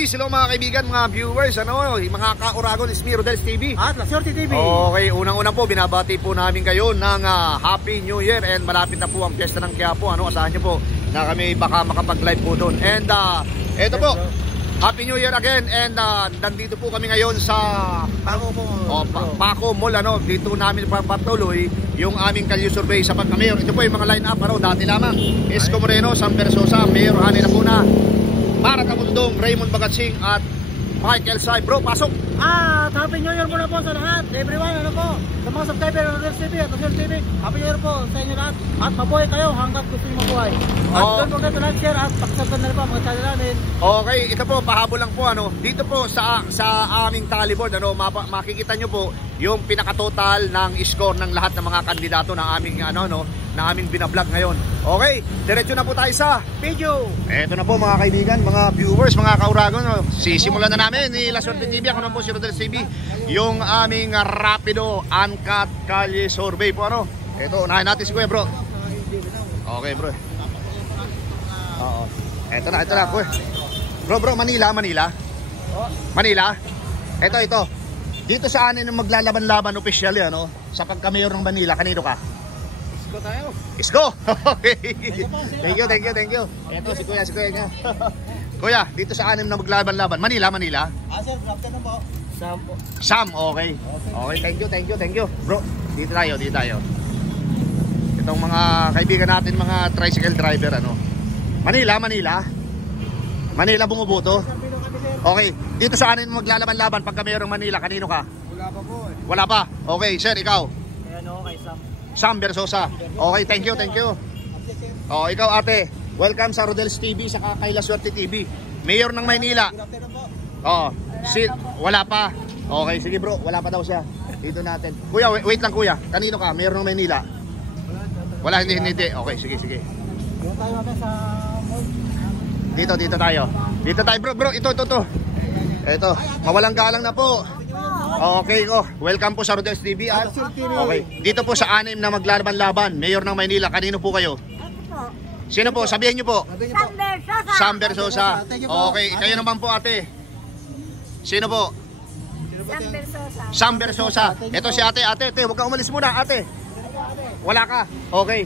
Peace, hello mga kaibigan, mga viewers, mga ka-Uragon, is me, Rodel's TV. At La Suerte TV. Okay, unang-una po, binabati po namin kayo ng Happy New Year and malapit na po ang piyesta ng Quiapo. Asahan nyo po na kami baka makapag-live po doon. And eto po, Happy New Year again. And nandito po kami ngayon sa Paco Mall. Dito namin papatuloy yung aming kalye survey sa pagka-mayor. Ito po yung mga line-up, dati lamang. Isko Moreno, Sam Versosa, Mayor Hanay na po na. Mara Camundong, Raymond Bagatsing at Michael Sai. Bro, pasok! Happy New Year muna po sa lahat. Everyone, sa mga subscriber ng Rodel's TV at Rodel's TV, Happy New Year po sa inyo lahat. At mabuhay kayo hanggang gusto nyo mabuhay. At don't forget to like, share at pakisabtan na rin po mga channel namin. Okay, ito po, pahabol lang po. Dito po sa aming tallyboard, makikita nyo po yung pinakatotal ng score ng lahat ng mga kandidato ng aming na aming binablog ngayon. Okay, diretso na po tayo sa video. Eto na po mga kaibigan, mga viewers, mga ka-Uragon. Sisimulan na namin ni La Suerte TV. Ako naman po si Rodel's TV. Yung aming rapido uncut kalye survey po. Eto, unahin natin si Kuya, bro. Okay, bro. Oo. Eto na bro. Bro, Manila. Ito. Dito sa anin yung maglalaban-laban officially, sa pagka-mayor ng Manila, kanino ka? Isko tayo. Isko! Okay. Thank you. Ito si Kuya niya. Kuya, dito sa anim na maglaban-laban. Manila. Sir, captain na po. Sam, okay. Okay, thank you. Bro, dito tayo. Itong mga kaibigan natin, mga tricycle driver, Manila bumuboto. Okay, dito sa anin maglalaban-laban pagka mayor ng Manila, kanino ka? Wala pa po. Wala pa? Okay, sir, ikaw? Kay Sam. Sam Versosa. Okay, thank you. Oh, ikaw ate, welcome sa Rodel's TV saka kay La Suerte TV. Mayor ng Maynila. Oh, wala pa. Okay, sige bro, wala pa daw siya. Dito natin. Kuya, wait lang kuya. Kanino ka? Mayor ng Maynila? Wala, hindi. Okay, sige. Dito tayo natin sa mall. Dito tayo. Bro, ito. Ito, mawalang galang na po. Okay, welcome po sa Rodel's TV at okay. Dito po sa anim na maglalaban-laban, Mayor ng Maynila, kanino po kayo? Sino po? Sabihin niyo po. Sam Versosa. Okay, kayo naman po ate. Sino po? Sam Versosa. Ito si ate, huwag kang umalis muna, ate. Wala ka. Okay.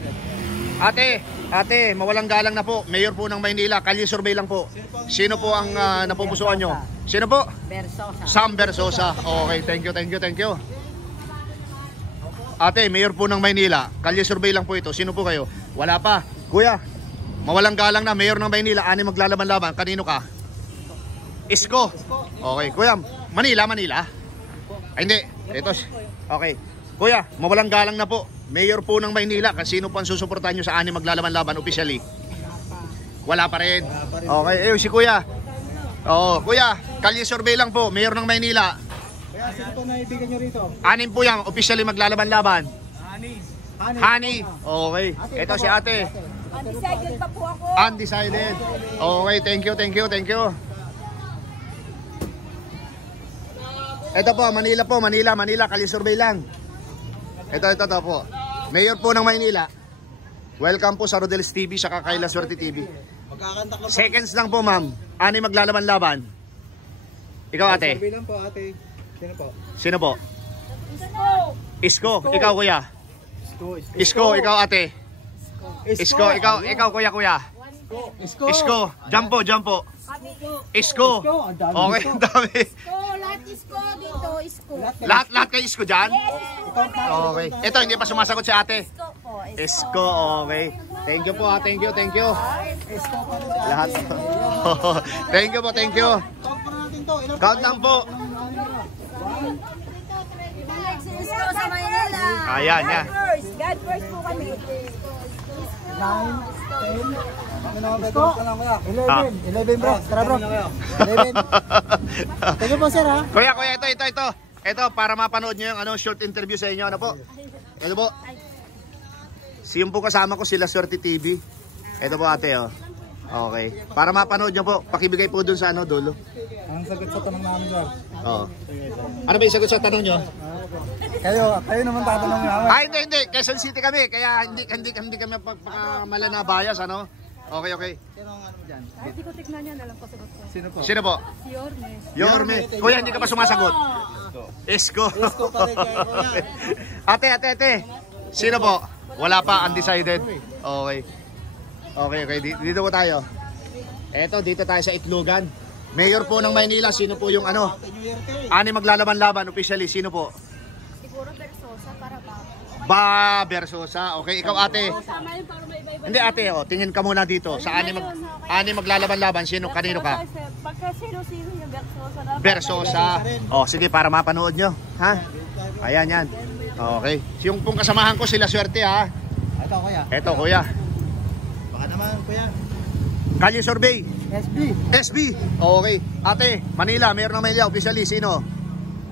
Ate, mawalang galang na po. Mayor po ng Maynila, kalye survey lang po. Sino po ang napupusuan nyo? Sino po? Versosa. Sam Versosa. Okay, thank you. Ate, mayor po ng Maynila, kalye survey lang po ito. Sino po kayo? Wala pa. Kuya, mawalang galang na, mayor ng Maynila, ani maglalaban-laban. Kanino ka? Isko. Okay, kuya, Manila. Ay, hindi. Ito. Okay. Kuya, mawalang galang na po. Mayor po ng Maynila, sino po ang susuportahan nyo sa ani maglalaban-laban officially? Wala pa rin. Okay, si kuya. Oo, kuya, kalye survey lang po, mayor ng Maynila. Kaya sino po naibigan nyo rito? Anim po yan, officially maglalaban-laban. Honey. Okay. Ito si ate. Undecided pa po ako. Undecided. Okay, thank you. Ito po, Manila, kalye survey lang. Ito po. Mayor po ng Maynila. Welcome po sa Rodel's TV sa kay La Suerte TV. Seconds lang po, ma'am. Ani maglalaban-laban. Ikaw ate. Survey lang po ate. Sino po? Isko. Ikaw kuya. Isko. Ikaw ate. Isko. Ikaw kuya. Isko. Jumpo. Isko. Okay, ang dami. Lahat isko dito, isko. Lahat kay Isko dyan? Okay. Ito, hindi pa sumasagot si ate. Isko, okay. Thank you po, thank you. Lahat. Thank you. Count lang po. Isko sa Maynila. Ayan. God first po kami. 9, 10, 11 bro. Tara bro. 11. Thank you po sir ha. Kuya, ito. Ito, para mapanood nyo yung short interview sa inyo. Ano po? Yung po kasama ko sila Suerte TV. Ito po ate, Okay. Para mapanood nyo po, pakibigay po dun sa dulo. Ang sagot sa tanong namin sir. Oo. Ano ba yung sagot sa tanong nyo? Kayo naman tatanong namin. Hindi. Quezon City kami. Kaya hindi kami malanabayas, Okay, okay. Sino ang ano mo dyan? Hindi ko tignan yan, alam ko sagot ko. Sino po? Sino po? Si Ormes. Yorme. Kuya, hindi ka pa sumasagot. Isko. Isko pa rin kayo, kuya. Ate. Sino po? Wala pa, undecided. Okay. Okay. Dito po tayo. Eto, dito tayo sa Itlogan. Mayor po ng Maynila, sino po yung ano? Ani maglalaban-laban officially, sino po? Siguro Versosa para ba? Versosa. Okay, ikaw ate. Tama yun para may iba-iba. Hindi ate, tingin ka muna dito. Sa ani maglalaban-laban, kanino ka? Pagka sino-sino yung Versosa na. Versosa. Oh, sige para mapanood nyo, ha? Ayan yan. Okay. Yung pong kasamahan ko sila swerte ha. Ito, kuya. Eto kuya. Baka naman, kuya. Kalye Survey. SB. Okay. Ate, Manila, mayroon ng Manila officially sino?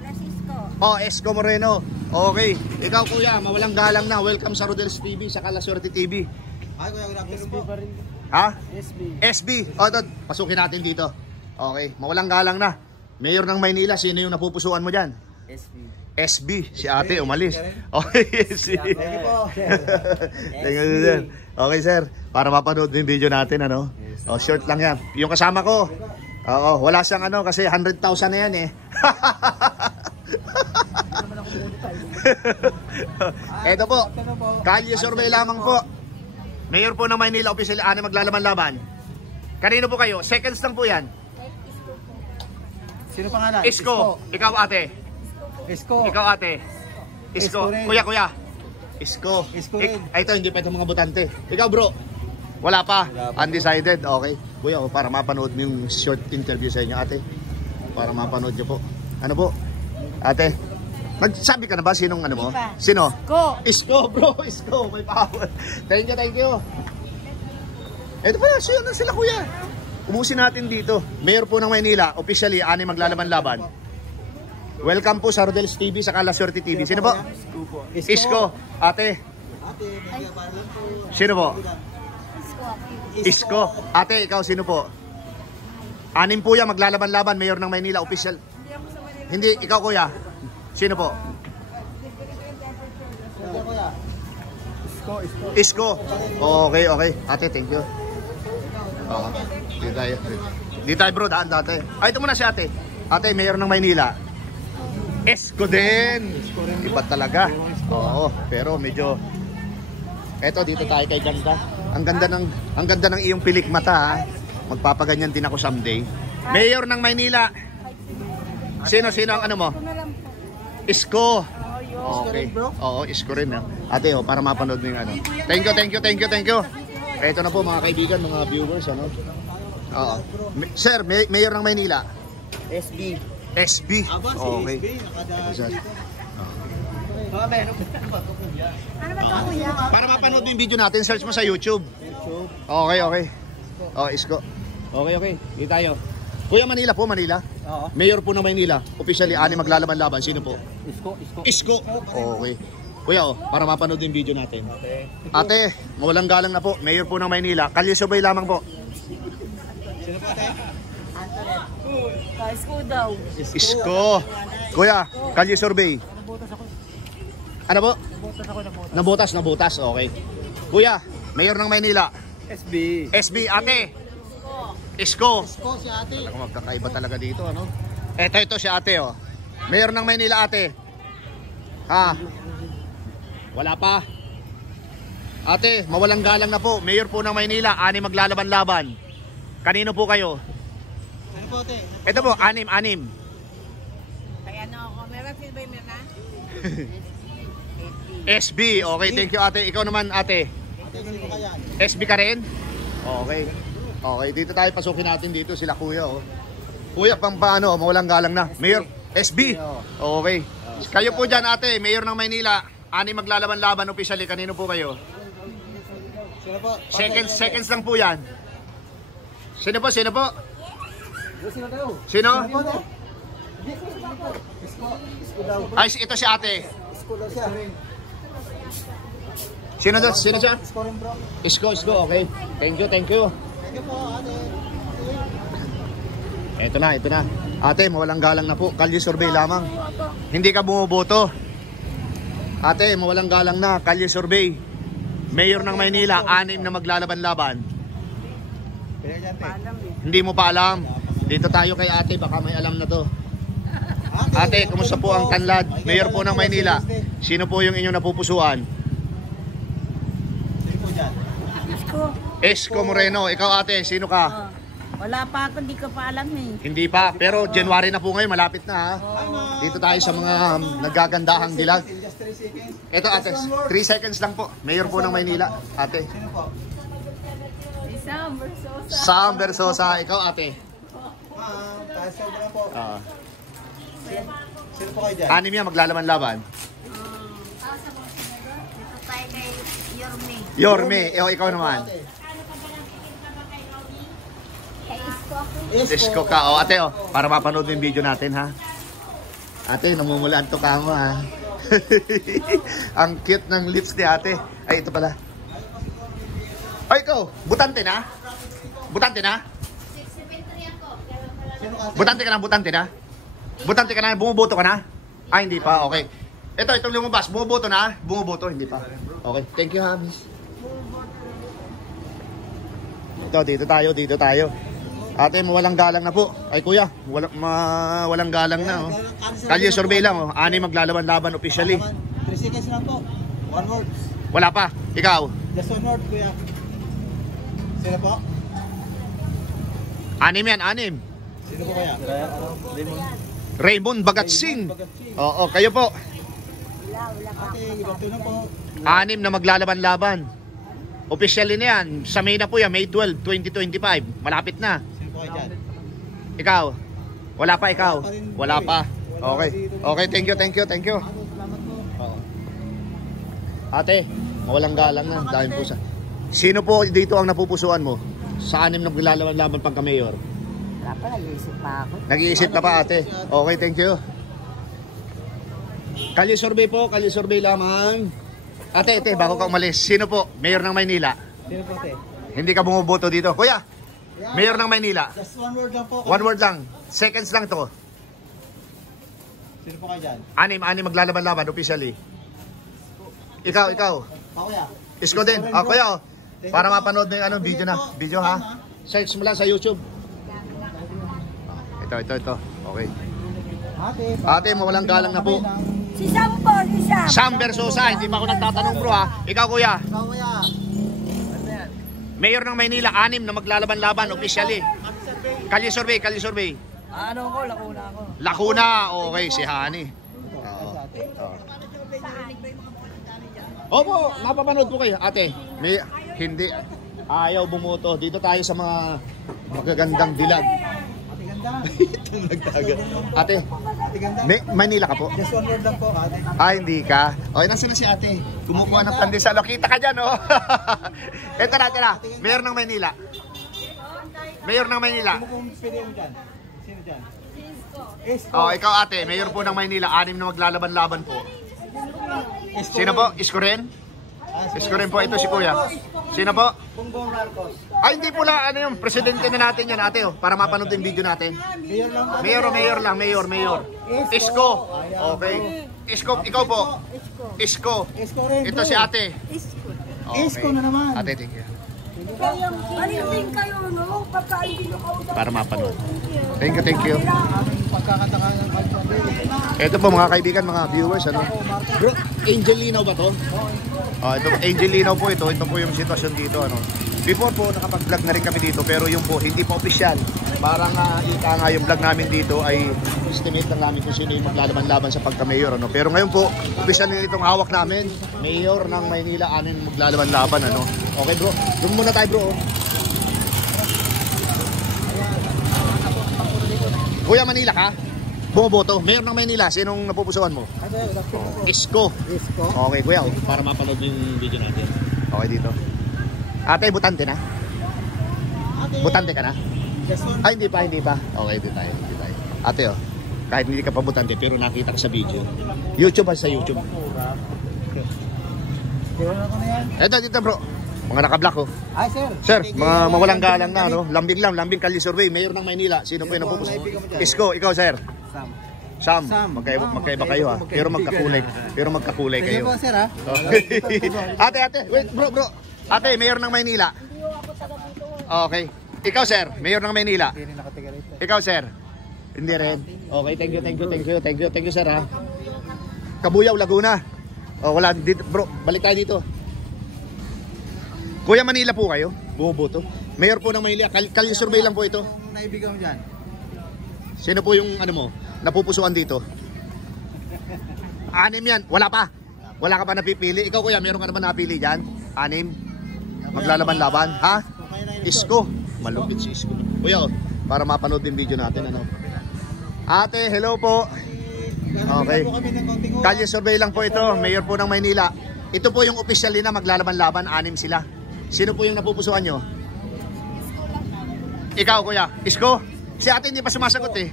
Francisco. Oh, Esco Moreno. Okay. Ikaw kuya, mawalang galang na. Welcome sa Rodel's TV, sa Kalaswerte TV. Ay, kuya, good afternoon po. Ha? SB. Oh, ito, pasukin natin dito. Okay, mawalang galang na. Mayor ng Maynila, sino yung napupusuan mo dyan? SB. Si ate, umalis. Okay, Thank you po. Thank you, sir. Okay, sir. Para mapanood yung video natin, ano? Oh, short lang yan. Yung kasama ko, oo, wala siyang ano, kasi 100,000 na yan eh. Eto po, Kalye Survey lamang po. Mayor po ng Maynila, official ani maglalaban-laban. Kanino po kayo? Seconds lang po yan. Sino pangalan? Isko. Ikaw ate. Isko. Ikaw ate. Isko. Isko rin. Kuya. Isko. Isko rin. Ay, ito, hindi pa itong mga butante. Ikaw bro. Wala pa. Undecided. Okay. Kuya, para mapanood mo yung short interview sa inyo ate. Para mapanood nyo po. Ano po? Ate. Magsabi ka na ba sinong ano mo? Sino? Isko bro. Isko. May power. Thank you. Ito pa. Sila kuya. Umusin natin dito. Mayor po ng Maynila. Officially, ani maglalaban-laban. Welcome po sa Rodel's TV, sa Kalaswerte TV. Sino po? Isko. Ate. Sino po? Isko. Ate, ikaw sino po? Anim po yan, maglalaban-laban. Mayor ng Maynila, official. Hindi, ikaw kuya. Sino po? Isko. Okay. Ate, thank you. Di tayo bro, daan dati. Ay, ito muna si ate. Ate, mayor ng Maynila. Isko din. Iba talaga. Oo, pero medyo... Eto, dito tayo kay ganda. Ang ganda ng iyong pilik mata ha. Magpapaganyan din ako someday. Mayor ng Maynila. Sino ang ano mo? Isko. Okay. Oo, Isko rin ha. Ate, para mapanood mo yung ano. Thank you. Ito na po mga kaibigan, mga viewers, ano? Oo. Sir, Mayor ng Maynila. SB. Okay. Sir. Ano ba ito, kuya? Para mapanood mo yung video natin, search mo sa YouTube. Okay. Oh, Isko. Okay. Dito tayo. Kuya, Manila. Oo. Mayor po ng Maynila. Officially, ani maglalaban-laban. Sino po? Isko. Okay. Kuya, para mapanood yung video natin. Okay. Ate, mawalang galang na po. Mayor po ng Maynila. Kalye Survey lamang po. Sino po ate? Isko daw. Isko. Kuya, Kalye Survey. Ano po? Nabutas. Okay. Kuya, Mayor ng Maynila. SB. Ate. Isko. Si ate. Talagang magkakaiba talaga dito, ano? Ito si ate, oh. Mayor ng Maynila, ate. Ha? Wala pa. Ate, mawalang galang na po. Mayor po ng Maynila, ani maglalaban-laban. Kanino po kayo? Ano po ate? Ito po, anim. Kaya ano ako, meron feel ba yung meron na? SB. Okay, thank you ate. Ikaw naman ate. Sino kaya? SB ka rin? Okay, dito tayo pasukin natin dito sila kuya, oh. Kuya, paano, mawalang galang na. Mayor, SB. Okay. Kayo po dyan ate, Mayor ng Maynila. Ani maglalaban-laban officially. Kanino po kayo? Sino po? Seconds lang po yan. Sino po? Sino daw? Sino? Isko daw. Ay, ito si ate. Isko daw siya. Sino siya? Isko rin bro. Isko, okay. Thank you. Thank you po ate. Ito na. Ate, mawalang galang na po. Kalye Survey lamang. Hindi ka bumuboto. Ate, mawalang galang na. Kalye Survey. Mayor ng Maynila, 6 na maglalaban-laban. Paalam eh. Hindi mo pa alam. Dito tayo kay ate, baka may alam na to. Ate, kumusta po ang Tanlad? Mayor po ng Maynila. Sino po yung inyong napupusuan? Isko. Esko Moreno. Ikaw ate, sino ka? Wala pa ako, hindi ko pa alam eh. Hindi pa, pero January na po ngayon, malapit na ha. Dito tayo sa mga naggagandahang dilag. Ito ate, 3 seconds lang po. Mayor po ng Maynila. Ate. Sam Versosa. Sam Versosa. Ikaw ate. Sino po kayo dyan? Anim yan, maglalaban-laban. Dito tayo kay Yorme. Yorme, ikaw naman. Kay Isko ako. Esko ka. O ate, para mapanood yung video natin ha. Ate, namumulaan to ka mo ha. Ang cute ng lips ni ate. Ay, ito pala. Ay, ikaw, butante na? Butante na? Butante ka na, butante na? Butante ka na, bumuboto ka na? Ay, hindi pa, okay. Itong lumabas, bumuboto na? Bumuboto, hindi pa. Okay, thank you ha, miss. Ito, dito tayo. Ate, mawalang galang na po. Ay kuya, walang galang na. Kalye survey lang, 6 maglalaban-laban officially. 3 seconds lang po. 1 word. Wala pa, ikaw. Just 1 word, kuya. Sino po? 6 yan, 6. Sino po kaya? Raymond Bagatsing. Oo, kayo po. Ate, ibang tunan po. 6 na maglalaban-laban. Officially na yan. Sa May na po yan, May 12, 2025. Malapit na. Sino po kayo dyan? Ikaw. Wala pa ikaw. Wala pa. Okay. Okay, thank you. Oo. Ate, mawalang galang na. Dahil po sa... Sino po dito ang napupusuan mo? Sa 6 na maglalaban-laban pagka-mayor? Wala pa, nag-iisip pa ako. Nag-iisip na pa ate. Okay, thank you. Kalye survey po, kalye survey lamang. Ate, bago ka umalis, sino po? Mayor ng Maynila? Sino po, ate? Hindi ka bumuboto dito. Kuya, Mayor ng Maynila. Just 1 word lang po. 1 word lang. Seconds lang to. Sino po kayo dyan? 6 maglalaban-laban officially. Ikaw. Ako ya. Isko din. Kuya, para mapanood mo yung video ha. Search mo lang sa YouTube. Ito. Okay. Ate, mawalang galang na po. Si Sam po, si Sam. Sam Versosa, hindi pa ako nagtatanong bro ha. Ikaw kuya. Ako kuya. Mayor ng Maynila, 6 na maglalaban-laban officially. Kalye survey. Ano ko, Lacuna ako. Lacuna, okay, si Hani. Opo, mapapanood po kayo. Ate, hindi. Ayaw bumoto. Dito tayo sa mga magagandang dilag. Ate ganda. Ate, Ate ganda. Maynila ka po? Just 1 word lang po, ate. Hindi ka. Okay, nasa na si ate? Kumukuha ng pandesal. Kita ka dyan, oh. Ito na. Mayor ng Maynila. Mayor ng Maynila. Sino pong pili mo dyan? Sino dyan? Isko. Ikaw ate, mayor po ng Maynila. 6 na maglalaban-laban po. Sino po? Isko rin? Isko rin po. Ito si kuya. Sino po? Bongbong Marcos. Ay, hindi po lang. Ano yung presidente na natin yan ate, para mapanood yung video natin. Mayor lang po. Mayor lang. Isko. Okay. Isko, ikaw po. Isko. Isko rin. Ito si ate. Isko na naman. Ate, thank you. Maliming kayo, no? Pagkain ko Para mapanood. Thank you. Aming pagkakataka ng Kalye. Ito po mga kaibigan, mga viewers, ano? Bro, Angel Linaw ba to? Ito Angel Linaw po ito. Ito po yung sitwasyon dito, ano? Before po, nakapag-vlog na rin kami dito, pero yung po, hindi po official. Parang ika nga yung vlog namin dito ay estimate lang namin kung sino yung maglalaban-laban sa pagka-mayor, ano? Pero ngayon po, official nila itong hawak namin. Mayor ng Maynila, 6 maglalaban-laban, ano? Okay bro, doon muna tayo bro. Kuya, Manila ka? Bumoboto. Mayor ng Maynila, sinong napupusuan mo? Isko. Okay kuya, para mapanood yung video natin. Okay dito. Ate, butante na? Butante ka na? Ay, hindi pa. Okay, hindi tayo. Ate, kahit hindi ka pa butante, pero nakita ka sa video. YouTube ba sa YouTube? Ito, dito bro. Mga naka-black Ay, sir. Sir, mga mawalang galang na, no? Lambing Kalye survey. Mayor ng Maynila. Sino po yung napupusuan? Isko, ikaw sir. Sam. Magkaiba kayo ha. Pero magkakulay kayo. Sige po, sir ha. Ate, wait bro. Ate, Mayor ng Maynila. Okay. Ikaw, sir, Mayor ng Maynila. Hindi rin nakatiga rito. Ikaw, sir. Hindi rin. Okay, thank you, sir, ha. Kabuyaw, Laguna. O, wala dito, bro. Balik tayo dito. Kuya, Manila po kayo? Bumuboto. Mayor po ng Maynila. Kalye survey lang po ito. Kung naibigan mo dyan. Sino po yung ano mo, napupusuan dito? 6 yan. Wala pa. Wala ka pa napipili. Ikaw, kuya, meron ka naman napili dyan? 6. Maglalaban-laban. Ha? Isko. Malupit si Isko. Kuya, para mapanood din video natin. Ano? Ate, hello po. Okay. Kalye survey lang po ito. Mayor po ng Maynila. Ito po yung official na maglalaban-laban. 6 sila. Sino po yung napupusuan nyo? Ikaw, kuya. Isko? Si ate hindi pa sumasagot eh.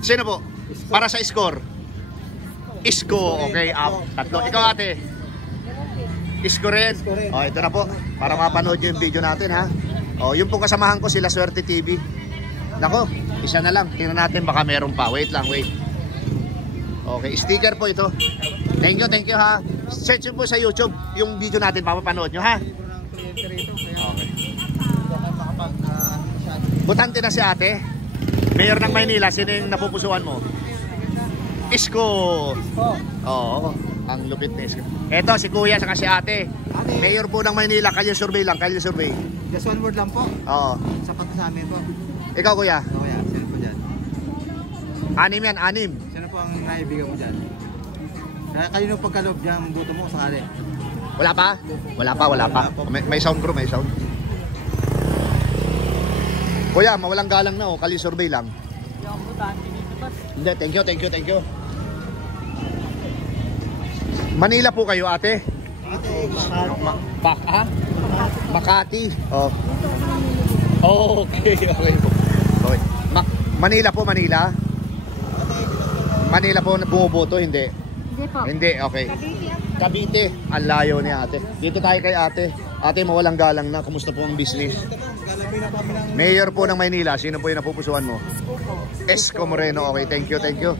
Sino po? Para sa score. Isko. Okay, tatlo. Ikaw, ate. Isko rin. Oh, ito na po. Para mapanood yung video natin, ha. Oh, yung po kasamahan ko sila Swerte TV. Nako, isa na lang. Tingnan natin baka meron pa. Wait lang, wait. Okay, sticker po ito. Thank you, ha. Search po sa YouTube yung video natin, mapapanood nyo, ha. Okay. Butante na si ate. Mayor ng Maynila, sino yung napupusuan mo? Isko. Oo, ang lupit na Isko. Eto, si kuya saka si ate. Mayor po ng Maynila, kalye survey lang, kalye survey. Just one word lang po. Oo. Sapat na sa amin po. Ikaw, kuya? O kaya, sino po dyan? 6 yan, 6. Sino po ang naibigan mo dyan? Kaya kanino pagkaloob dyan ang buto mo sakali? Wala pa? Wala pa. May sound crew, may sound. Kuya, mawalang galang na, oh. Kalye survey lang. Hindi, thank you. Manila po kayo, ate? Makati. Oh. Okay. Manila po, Manila. Manila po bumuboto, hindi. Hindi, okay. Cavite, ang layo ni ate. Dito tayo kay ate. Ate, mawalang galang na. Kumusta po ang business? Mayor po ng Maynila, sino po yung napupusuan mo? Isko Moreno. Okay, thank you.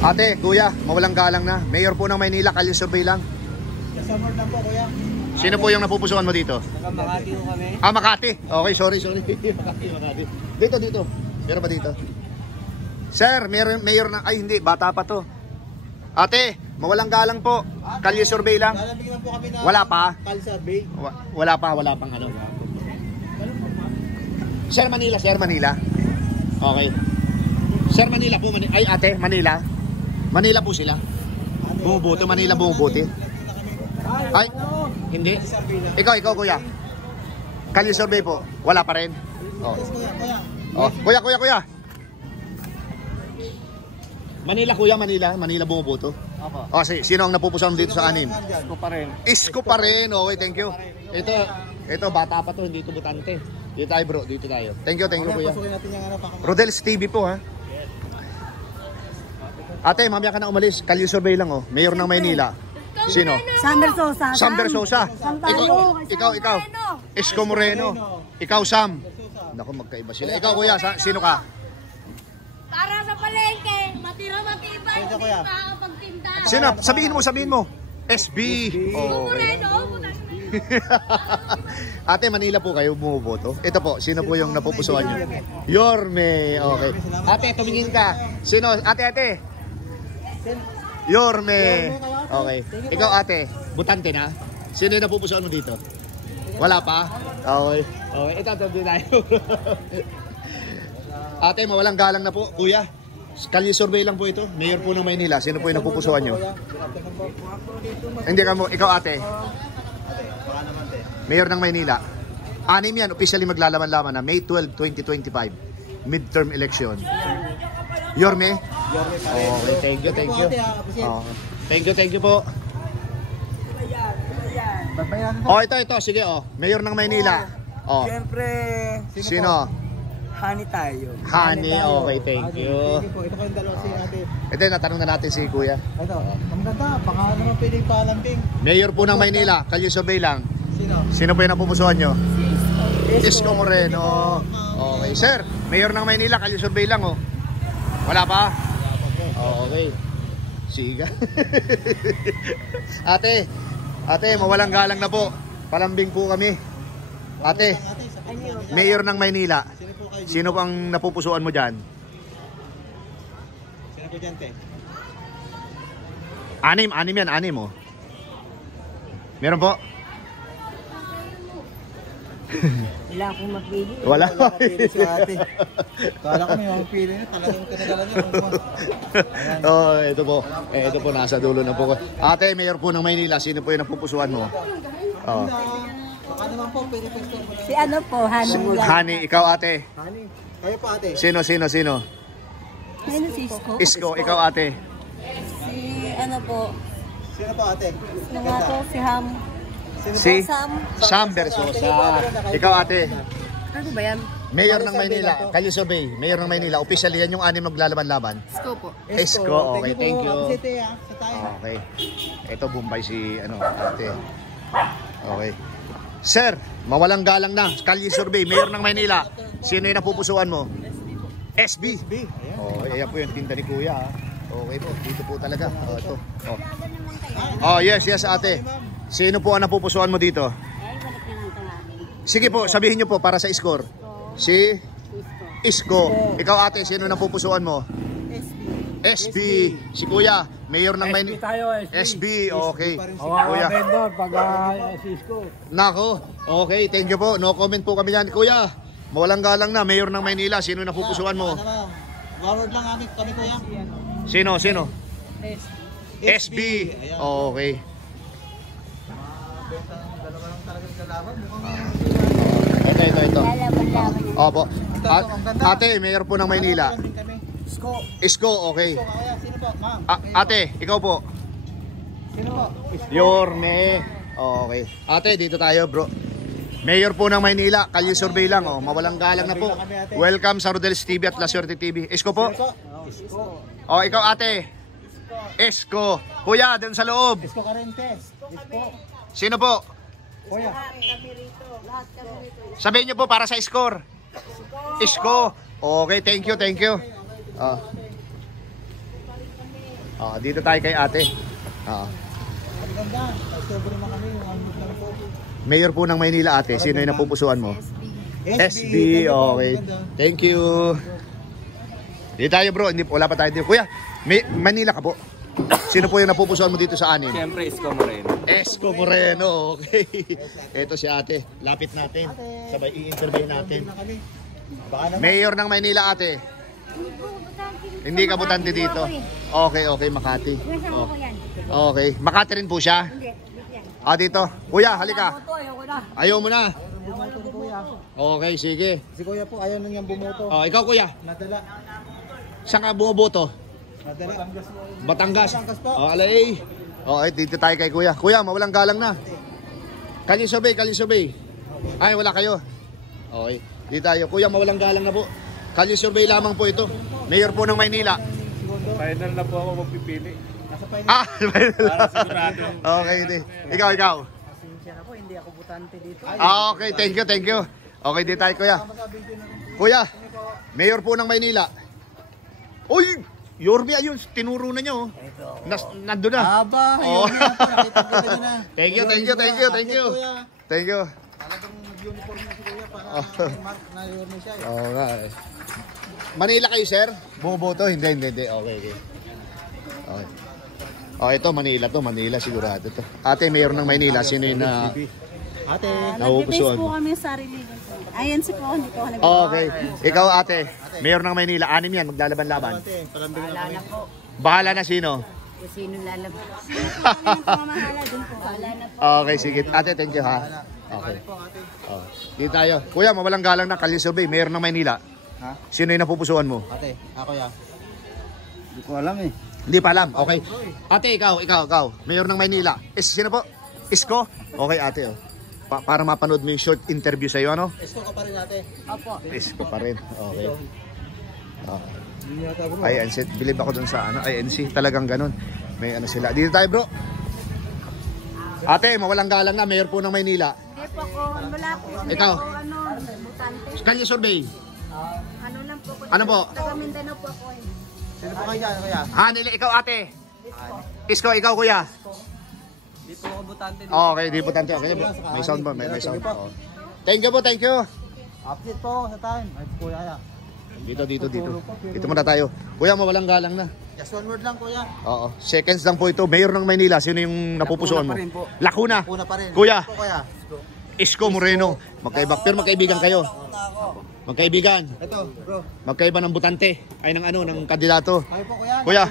Ate, kuya, mawalang galang na. Mayor po ng Maynila, kalye survey lang. Summer lang po, kuya. Sino po yung napupusuan mo dito? Makati po kami. Makati. Okay, sorry. Makati. Dito. Meron ba dito? Sir, mayor na. Ay, hindi. Bata pa to. Ate, mawalang galang po. Kalye survey lang. Lalabigyan po kami na Wala pa? kalye survey. Wala pang ano. Sir, Manila. Okay. Sir, Manila po. Ay, ate, Manila. Manila po sila. Bumuboto. Manila bumubote. Ay, hindi. Ikaw, kuya. Kalye survey po. Wala pa rin. Oh. Kuya. Manila bumuboto. Opo. Oh, sino ang napupusuan dito sa 6? Isko pa rin. Isko pa rin. Okay, thank you. Ito bata pa to, hindi to butante. Dito tayo, bro. Dito tayo. Thank you, kuya. Pasukin natin yung Rodel's TV po, ha. Ate, mamaya ka na umalis. Kalye survey lang, oh. Mayor ng Maynila. Sino? Sam Versosa. Ikaw. Isko Moreno. Ikaw, Sam. Naku, magkaiba sila. Ikaw, kuya, sino ka? Para sa palengke, matibay, Ito, hindi kuya. makakapagtinda. Sino? Sabihin mo. SB. Oh, okay. Ate, Manila po kayo bumuboto. Ito po, sino po yung napupusuan nyo? Yorme. Okay. Ate, tumingin ka. Sino? Ate. Yorme. Okay. Ikaw, ate, butante na? Sino yung napupusuan mo dito? Wala pa? Okay. Ito tayo. Ate, mawalang galang na po. Kuya, kalye survey lang po ito. Mayor po ng Maynila. Sino po yung napupusuan nyo? Hindi ka mo. Ikaw, ate. Mayor ng Maynila. 6 yan. Officially maglalaman-laman na May 12, 2025. Midterm election. Yorme? Okay, thank you. Thank you po. Ito. Sige, Mayor ng Maynila. Siyempre, Sino? Honey tayo. Honey, okay, thank you. Ito ko yung dalawa si ate. Ito, natanong na natin si Kuya. Ito, ang ganda. Baka naman pwedeng palambing. Mayor po ng Maynila, kalye survey lang. Sino po yung napupusuan nyo? Isko Moreno. Okay, sir, Mayor ng Maynila, kalye survey lang, oh. Wala pa? Okay. Siga. Ate, Ate, mawalang galang na po. Palambing po kami. Ate, Mayor ng Maynila. Sino pang napupusuan mo dyan? Sino po dyan, te? Anim yan, anim oh. Meron po? Wala akong mapili. Wala. Mapili si ate. Kala ko may mapili na. Talagang tinagalan niya. Oh, ito po. Ito po, nasa dulo na po. Ate, Mayor po ng Maynila. Sino po yung napupusuan mo? Oh. Baka naman po, pwede po ito. Si ano po, Hanu. Hani, ikaw ate. Hani, kayo po ate. Sino? Ano si Isko? Isko, ikaw ate. Si ano po? Sino po ate? Nga po, si Ham. Si Sam. Sam Versosa. Ikaw ate. Ano ba yan? Mayor ng Maynila. Kalye Survey. Mayor ng Maynila. Officially yan yung anim maglalaban-laban. Isko po. Isko, okay, thank you. Sa tayo. Okay. Ito Bombay si ano ate. Okay. Sir, mawalang galang na. Kalye Survey, Mayor ng Maynila. Sino yung napupusuan mo? SB. Oh, ayan po yung tinda ni Kuya. Okay po, dito po talaga. Oh, ito. Oh, yes ate. Sino po ang napupusuan mo dito? Sige po, sabihin niyo po para sa score. Si Isko. Ikaw ate, sino napupusuan mo? SB. Si Kuya, Mayor ng Maynila. SB, okay. Kuya. Nako, okay, thank you po. No comment po kami yan. Kuya, mawalang galang na, Mayor ng Maynila. Sino napupusuan mo? Warward lang kami kuya. Sino? SB. Okay. Dalawa lang talagang kalaban. Ito. Lalaban-laban yan. Opo. Ate, Mayor po ng Maynila. Isko, okay. Kaya sino po? Ma'am. Ate, ikaw po. Sino po? Yorne. Okay. Ate, dito tayo, bro. Mayor po ng Maynila, Kalye Survey lang, oh. Mawalang galang na po. Welcome sa Rodel's TV at La Suerte TV. Isko po. Isko. Oh, ikaw ate. Isko. Kuya, doon sa loob. Isko Carentes. Isko. Sino po? Kuya. Sabihin niyo po para sa score. Isko. Okay, thank you. Dito tayo kay ate. Ang ganda. Sobrang naman kami. Yung ano lang po. Mayor po ng Maynila ate. Sino yung napupusuan mo? SB. Okay. Thank you. Dito tayo bro. Wala pa tayo dito. Kuya, Manila ka po. Sino po yung napupusuan mo dito sa anin? Siyempre, Isko Moreno. Isko Moreno. Okay. Ito si ate. Lapit natin. Sabay i-interview natin. Mayor ng Maynila ate. Hindi ka butante dito. Okay, Makati. Okay. Makati rin po siya? Dito. Kuya, halika. Ayaw mo na. Okay, sige. Si kuya po, ayaw nang yung bumoto. Ikaw kuya. Nadala. Saan ka bumoboto? Nadala. Batangas. Batangas po. Alay. Okay, dito tayo kay kuya. Kuya, mawalang galang na. Kalye Survey. Ay, wala kayo. Okay. Dito tayo. Kuya, mawalang galang na po. Kalye Survey lamang po ito. Mayor po ng Maynila. Final na po ako magpipili. Nasa final. Para sigurado. Okay, ikaw. Pasensya na po, hindi ako butante dito. Okay, thank you. Okay, dito tayo kuya. Kuya, Mayor po ng Maynila. Uy, Yorme, ayun, tinuro na niya oh. Nandun na. Aba, Oh. yun na. Nakita ko din na. Thank you. Thank you. Talagang nag-uniform na si kuya para may mark na yun siya. Oo nga eh. Manila kayo, sir? Bumoboto? Hindi. Okay. Ito, Manila sigurado to. Ate, Mayor ng Maynila, sino yung na... Ate, Napupusuan po mo? kami sa sarili. Ayan si po, hindi po ako Okay. Ikaw, ate, Mayor ng Maynila, anim yan, maglalaban-laban. ate, palambing na kami. na po. Bahala na sino? Kung sino lalabas. Kami pamamahala dun po. Wala na po. Okay, sige. Ate, thank you ha. Okay. Dito tayo. Kuya, mawalang galang na Kalye Survey, Mayor ng Maynila. Ha? Sino yung napupusuan mo? Ate, ako ya. Hindi ko alam eh. Hindi pa alam. Okay. Ate, ikaw. Mayor ng Maynila. Sino po? Isko? Okay, ate. Oh. Para mapanood mo yung short interview sa'yo, ano? Isko ka pa rin ate. Opo. Isko pa rin. Okay. Hindi yata bro. INC. Believe ako dun sa INC. Talagang ganun. May ano sila. Dito tayo, bro. Ate, mawalang galang na. Mayor po ng Maynila. Hindi po ako, wala po. Hindi Ikaw? ako, butante. Kalye Survey. Ano lang po. Ano po? Taga Mindanao po ako eh. Sino po kayo? Ano kaya? Ikaw ate. Isko, ikaw kuya. Dito ako butante. Okay, di butante. Okay, may sound ba? May sound. Oo. Thank you po, thank you. Update po sa time. Ay, kuya ya. Dito. Dito muna tayo. Kuya, mawalang galang na. Just one word lang, kuya. Oo. Seconds lang po ito. Mayor ng Maynila, sino yung napupusuan mo? Lacuna pa rin po. Lacuna. Una pa rin. Kuya, Po, kuya. Isko Moreno. Pero magkaibigan kayo. Magkaibigan. Ito, bro. Magkaiba ng butante. Ay ng ano, ng kandidato. Kayo po, kuya. Kuya.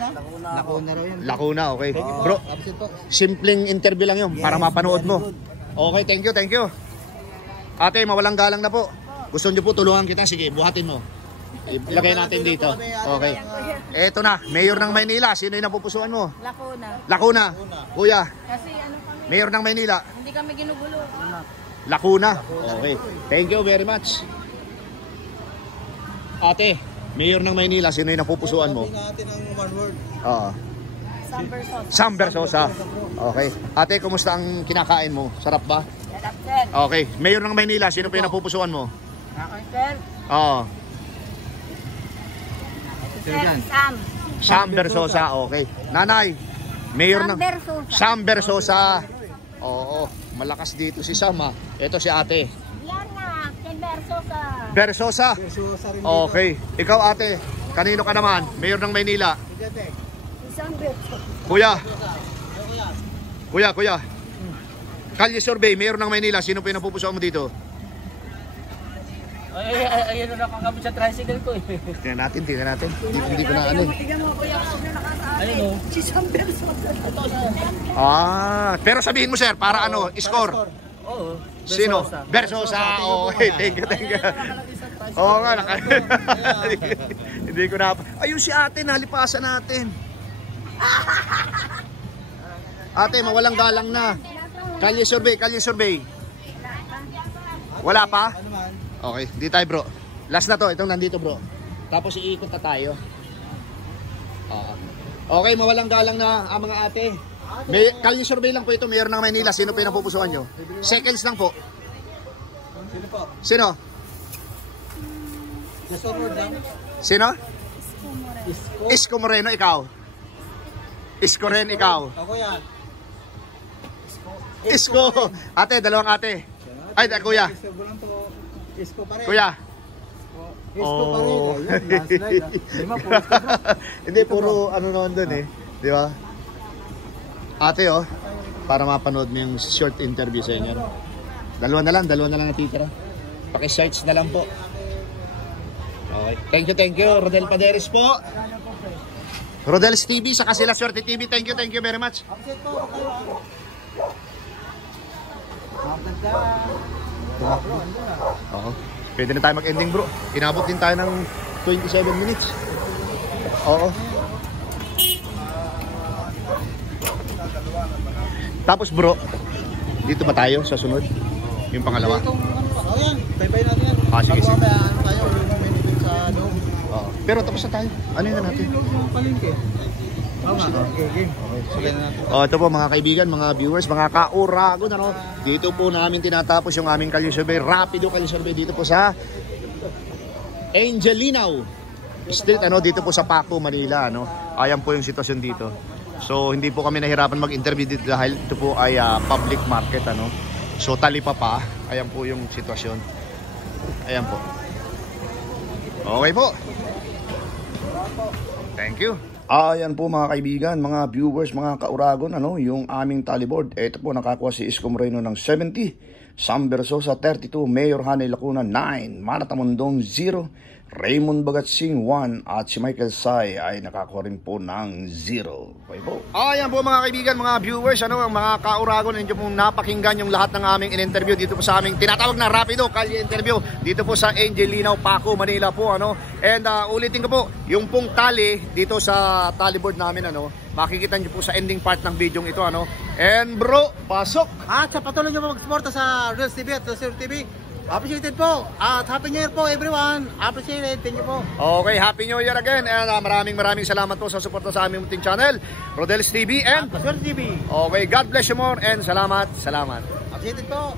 Lacuna raw yan. Lacuna, okay. Thank you po. Bro, Update po. simpleng interview lang yun para mapanood mo. Okay, thank you. Ate, mawalang galang na po. Gusto niyo po tulungan kita? Sige, buhatin mo. Ilagay natin dito. Okay. Eto na, Mayor ng Maynila. Sino yung napupusuan mo? Lacuna. Kuya, Kasi ano kami, Mayor ng Maynila. hindi kami ginugulo. Lacuna. Okay. Thank you very much. Ate, Mayor ng Maynila. Sino yung napupusuan mo? Natin ang one word. Oo. Samberson. Sam Versosa. Okay. Ate, kumusta ang kinakain mo? Sarap ba? Sarap, sir. Okay. Mayor ng Maynila. Sino pa yung napupusuan mo? Ako, sir. Oo. Sir, Sam. Sam Versosa. Okay. Nanay, Mayor ng Sam Versosa. Oo. Malakas dito si Sam ha. Ito si ate. Yan na, Sam Versosa. Versosa. Versosa rin dito. Okay. Ikaw ate, kanino ka naman? Mayor ng Maynila. Sam Versosa. Kuya. Kalye Survey, Mayor ng Maynila. Sino pa yung napupusuan mo dito? Ayun na nakakabit sa tricycle ko eh. Tingnan natin. Hindi ko na ano eh. Tignan mo, kuya, kung sino nakasaan. Ayun o. Si Sam Versosa. Pero sabihin mo sir, para ano, score. Oo. Sino? Versosa. Okay, thank you. Oo nga, hindi ko na. Ayun si ate, nalipasan natin. Ate, mawalang galang na. Kalye survey. Wala pa? Okay, di tayo bro. Last na to, itong nandito bro. Tapos iikot na tayo. Okay, mawalang galang na ang mga ate. Kalye survey lang po ito, Mayor ng Maynila. Sino pa yung napupusuan nyo? Seconds lang po. Sino po? Sino? Just one word lang. Sino? Isko Moreno, ikaw. Isko rin, ikaw. Ako yan. Isko. Ate, dalawang ate. Ay, kuya. Isko pa rin. Kuya. Isko pa rin. Ayun, landslide ah. Lima po. Hindi, puro ano naman dun eh. Di ba? Ate, para mapanood mo yung short interview sa inyo. Dalawa na lang natitira. Paki-search na lang po. Okay. Thank you. Rodel Paderes po. Rodel's TV, saka sila Swerte TV. Thank you very much. Update po. Oo. Pwede na tayo mag-ending bro. Inabot din tayo ng 27 minutes. Oo. Tapos bro, dito ba tayo sa sunod? Yung pangalawa? Oh yan, bye-bye natin yan. Sige. Ano tayo, minute sa loob. Oo. Pero tapos na tayo. Ano yun na natin? Yung palengke. Okay. Sige na natin. Ito po mga kaibigan, mga viewers, mga kauragon, ano? Dito po namin tinatapos yung aming Kalye Survey. Rapido Kalye Survey dito po sa Angelinaw Street, dito po sa Paco, Manila, Ayan po yung sitwasyon dito. So hindi po kami nahirapan mag-interview dito dahil ito po ay public market, So talipa pa. Ayan po yung sitwasyon. Ayan po. Okay po. Thank you. Ayan po mga kaibigan, mga viewers, mga kauragon, yung aming tallyboard. Ito po nakakuha si Isko Moreno ng 70, Sam Versosa 32, Mayor Hanay Lacuna 9, Manatamondong 0, Raymond Bagatsing 1, at si Michael Sai ay nakakuha rin po ng 0. Okay po. Ayan po mga kaibigan, mga viewers, mga kauragon, ninyo pong napakinggan yung lahat ng aming in-interview dito po sa aming tinatawag na Rapido Kalye Interview dito po sa Angelinaw, Paco, Manila po, And ulitin ko po, yung pong tally dito sa tallyboard namin, makikita nyo po sa ending part ng video ito, And bro, pasok! At sa patuloy nyo mag-suporta sa Reels TV at Reels TV, appreciated po. At Happy New Year po everyone. Appreciated. Thank you po. Okay, Happy New Year again. And maraming salamat po sa suporta sa aming munting channel, Rodel's TV and Reels TV. Okay, God bless you more and salamat. Appreciated po.